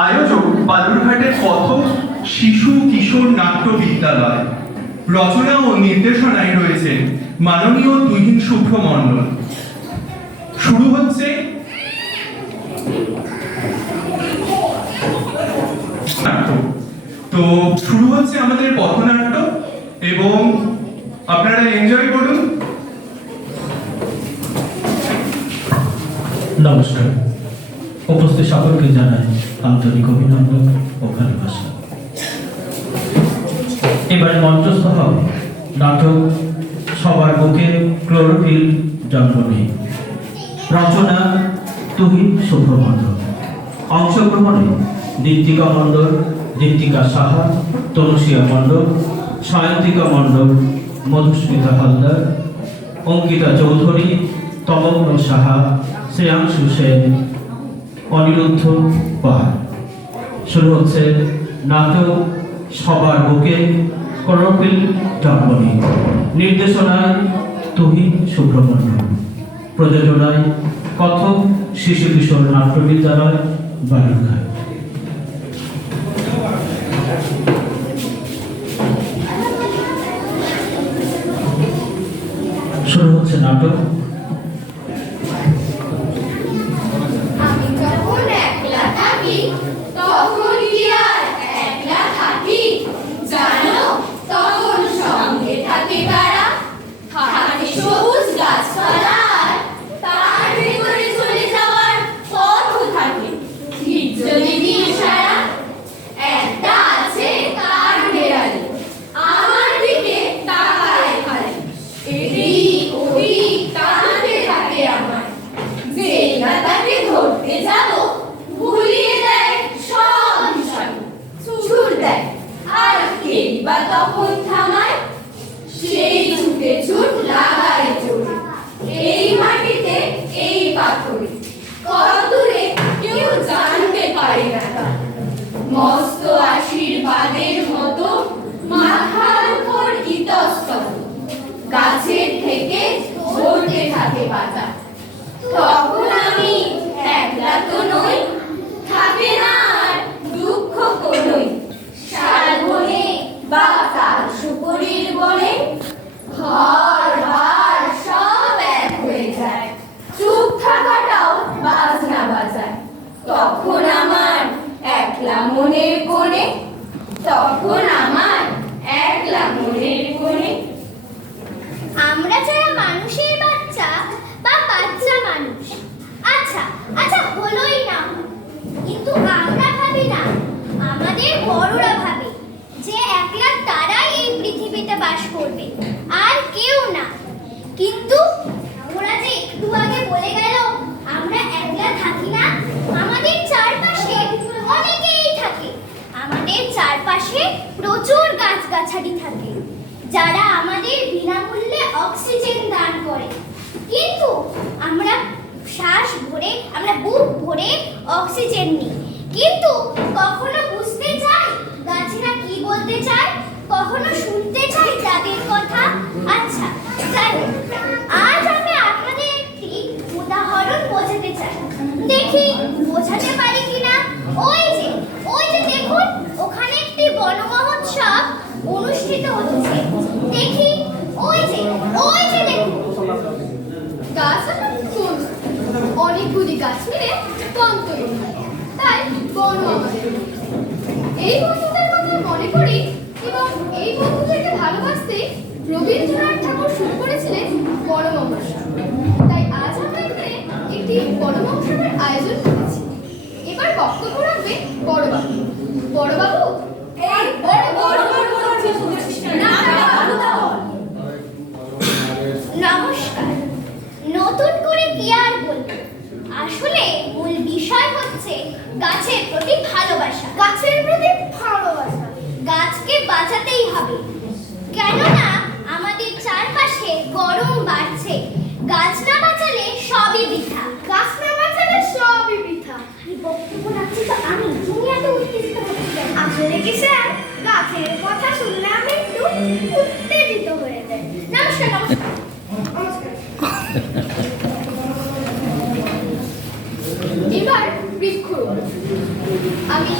আয়োজক বালুরঘাটের কথক শিশু কিশোর নাট্য বিদ্যালয়। রচনা ও নির্দেশনায় রয়েছে মাননীয় তুহিন শুভ্র মণ্ডল। শুরু হচ্ছে নাট্য। তো শুরু হচ্ছে আমাদের পথনাট্য এবং আপনারা এনজয় করুন। নমস্কার, উপস্থিত সকলকে জানাই আন্তরিক অভিনন্দন ও ভালোবাসা। এবারে মঞ্চস্থ হবে নাটক সবার বুকে ক্লোরোফিল জন্ম নেই। রচনা তুহিন শুভ্র মণ্ডল। অংশগ্রহণে দীপ্তিকা মণ্ডল, দীপ্তিকা সাহা, তনুশিয়া মণ্ডল, সায়ন্তিকা মণ্ডল, মধুস্মিতা হালদার, অঙ্কিতা চৌধুরী, তমগ্ন সাহা, শ্রেয়াংশু সেন, অনিরুদ্ধ পাহাড়। শুরু হচ্ছে নাটক সবার বুকে ক্লোরোফিল জন্ম নেই। নির্দেশনায় তুহিন শুভ্র মণ্ডল। প্রযোজনায় কথক শিশু কিশোর নাট্য বিদ্যালয়, বালুরঘাট। শুরু হচ্ছে নাটক। আমি যখন একলা থাকি তখন কি আর একলা থাকি জানো, তখন সঙ্গে থাকে তারা, থাকে সবুজ গাছপালা, আর তার ভেতরে চলে যাওয়ার পথও থাকে ঠিক যদি দিশারা। একটা আছে তার বেড়ালে আমার দিকে তাকায় খালি, এদিক ওদিক টানতে থাকে আমার। যেই না তাকে ধরতে যাব ভুলিয়ে দেয় সব বিষয়, ছুট দেয় আর কেই বা তখন থামায়। সেই ছুটে ছুট লাগায় চোরে, এই মাটিতে এই পাথরে, কত দূরে কেউ জানতে পারে না তা। মস্ত আশীর্বাদের মতো মাথার উপর ইতস্তত, গাছের থেকে ধরতে থাকে পাতা। তখন আমি একলা তো নই, থাকে না আর দুঃখ কোনই। শাল বনে বা তাল সুপরির বনে ঘর বার সব এক হয়ে যায়, চুপ থাকাটাও বাজনা বাজায়। তখন আমার একলা মনের কোণে, তখন আমার একলা মনের কোণে। আমরা যারা মানুষের বাচ্চা বা বাচ্চা মানুষ, আচ্ছা আচ্ছা হলোই না, কিন্তু আমরা ভাবি না, আমাদের বড়রা ভাবে যে একলা তারাই এই পৃথিবীতে বাস করবে আর কেউ না। কিন্তু ওরা যে একটু আগে বলে গেল আমরা একলা থাকি না, আমাদের চারপাশে অনেকেই থাকে। আমাদের চারপাশে প্রচুর গাছগাছালি থাকে যারা আমাদের বিনামূল্যে অক্সিজেন দান করে। কিন্তু আমরা শ্বাস ভরে, আমরা বুক ভরে অক্সিজেন নিই, কিন্তু কখনো বুঝতে চাই গাছেরা কি বলতে চায়, কখনো শুনতে চাই তাদের কথা। আচ্ছা যাই হোক, আজ আমি আপনাদের একটি উদাহরণ বোঝাতে চাই, দেখি বোঝাতে পারি কিনা। ওই যে দেখুন, ওখানে একটি বন মহোৎসব অনুষ্ঠিত হচ্ছে। দেখি ওই যে দেখুন, গাছ কোন অনেকগুলি গাছ মিলে বন তৈরি হয়, তাই বন আমাদের। এই বন্ধুদের কথা মনে করি এবং এই বন্ধুদেরকে ভালোবাসতে রবীন্দ্রনাথ ঠাকুর শুরু করেছিলেন বন মহোৎসব। তাই আজ আমরা এখানে একটি বন মহোৎসবের আয়োজন করেছি। এবার বক্তব্য রাখবে বড়বাবু। বড়বাবু, এই বড় বড় নমস্কার। নতুন করে কি আর বলবো, আসলে মূল বিষয় হচ্ছে গাছের প্রতি ভালোবাসা। গাছের প্রতি ভালোবাসা, গাছকে বাঁচাতেই হবে, কেননা আমাদের চারপাশে গরম বাড়ছে। গাছ না বাঁচালে সবই বৃথা, গাছ না বাঁচালে সবই বৃথা। এই বক্তব্য রাখছি তো আমি, তুমি এত উত্তেজিত হচ্ছ কেন? আসলে কি স্যার, গাছের কথা শুনলে আমি একটু উত্তেজিত হয়ে যাই। নমস্কার নমস্কার নমস্কার। এবার বৃক্ষরোপণ। আমি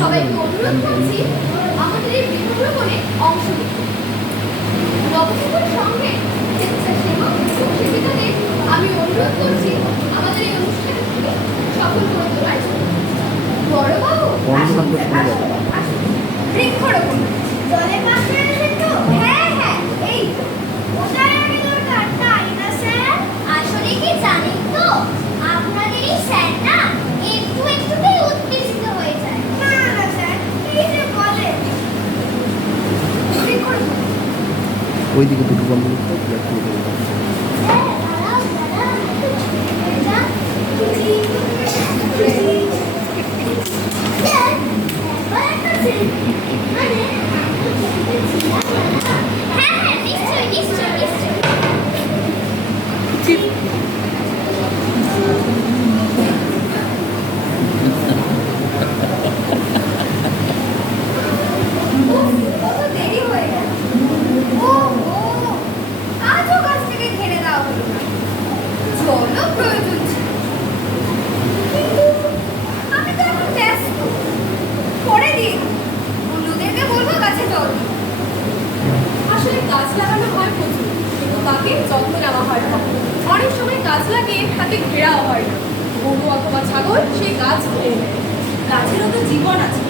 সবাইকে অনুরোধ করছি আমাদের এই বৃক্ষরোপণে অংশ নিতে। নবযুবক সঙ্গে স্বেচ্ছাসেবক ও সেবিকাদের আমি অনুরোধ করছি আমাদের এই অনুষ্ঠানটিকে সফল করে তোলার জন্য। বড়বাবু, আসুন, আসুন, আসুন। বৃক্ষরোপণ জলের পাশে এসেছেন তো? হ্যাঁ হ্যাঁ, এই তো। ওটাই আগে দরকার, তাই না স্যার? আসলে কি জানেন তো, আপনাদের এই স্যার না একটু একটুতেই উত্তেজিত হয়ে যায়। না না স্যার, এই যে বলেন। বৃক্ষরোপণ ওইদিকে দুটো বন্ধ করতে স্যার, দাঁড়াও, দাঁড়াও। এটা খুশি, খুশি। স্যার, একবার একটা সেলফি। মানে, হ্যাঁ হ্যাঁ, নিশ্চয়ই নিশ্চয়ই নিশ্চয়ই। কত দেরি হয়ে গেল। ও আজও গাছ থেকে ঘিরে দেওয়া হলো না। জলও প্রয়োজন ছিল, কিন্তু আমি তো এখন ব্যস্ত। পরে দিন অন্যদেরকে বলবো গাছে জল দিতে। আসলে গাছ লাগানো হয় প্রচুর, কিন্তু তাকে যত্ন নেওয়া হয় না। অনেক সময় গাছ লাগিয়ে তাকে ঘেরাও হয় না। গরু অথবা ছাগল সেই গাছ খেয়ে নেয়। গাছেরও তো জীবন আছে,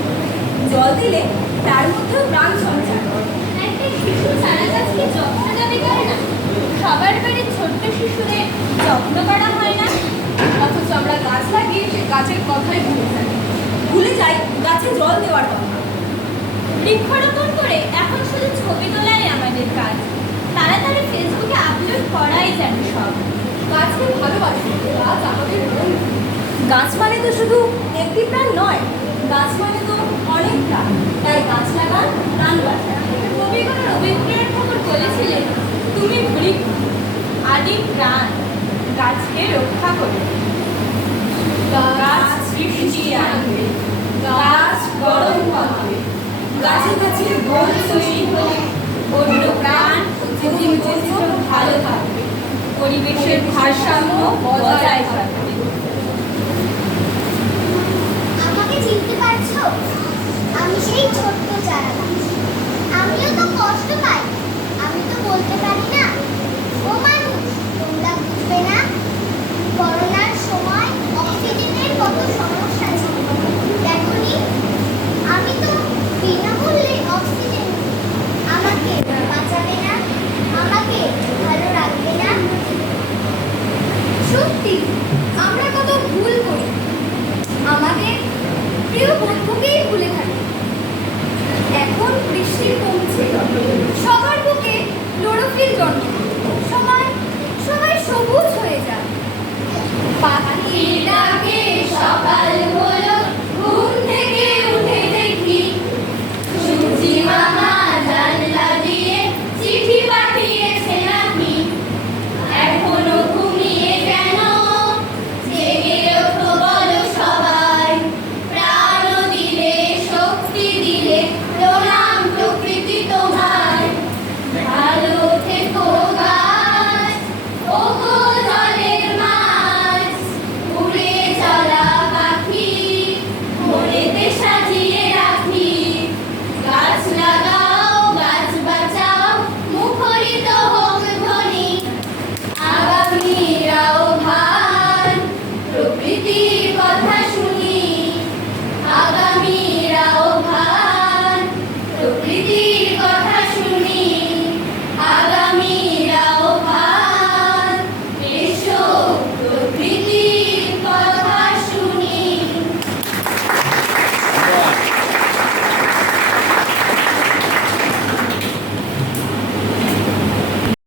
জল দিলে তার মধ্যেও প্রাণ সঞ্চার করে। একটা শিশু চারা গাছকে যত্ন যাবে করে না? সবার বাড়ির ছোট্ট শিশুদের যত্ন করা হয় না? অথচ আমরা গাছ লাগিয়ে সে গাছের কথাই ভুলে যাই গাছে জল দেওয়ার কথা। বৃক্ষরোপণ করে এখন শুধু ছবি তোলাই আমাদের কাজ। তাড়াতাড়ি ফেসবুকে আপলোড করাই যেন সব। গাছকে ভালোবাসি, গাছ আমাদের মন। গাছ মানে তো শুধু একটি প্রাণ নয়, গাছ মানে তো অনেক প্রাণ। তাই গাছ লাগান, প্রাণ বাঁচান। কবিগুরু রবীন্দ্রনাথ ঠাকুর বলেছিলেন, তুমি বৃক্ষ, আদি প্রাণ, গাছকে রক্ষা করো। গাছ বৃষ্টি আনবে, গাছ গরম হবে, গাছে গাছে বন তৈরি হলে বন্য প্রাণ জীবজন্তু ভালো থাকবে, পরিবেশের ভারসাম্য বজায় থাকবে। আমাকে চিনতে পারছো? আমি সেই ছোট্ট চারা গাছ। আমিও তো কষ্ট পাই, আমি তো বলতে পারি না। ও মানুষ, তোমরা বুঝবে না, করোনার সময় অক্সিজেনের কত সমস্যা ছিল। দেখনি, আমি তো বিনামূল্যে অক্সিজেন। আমাকে বাঁচাবে না? আমাকে ভালো রাখবে না? সত্যি আমরা কত ভুল করি, আমাদের প্রিয় বন্ধুকেই ভুলে থাকি। এখন বৃষ্টি কমছে, সবার বুকে ক্লোরোফিল জন্ম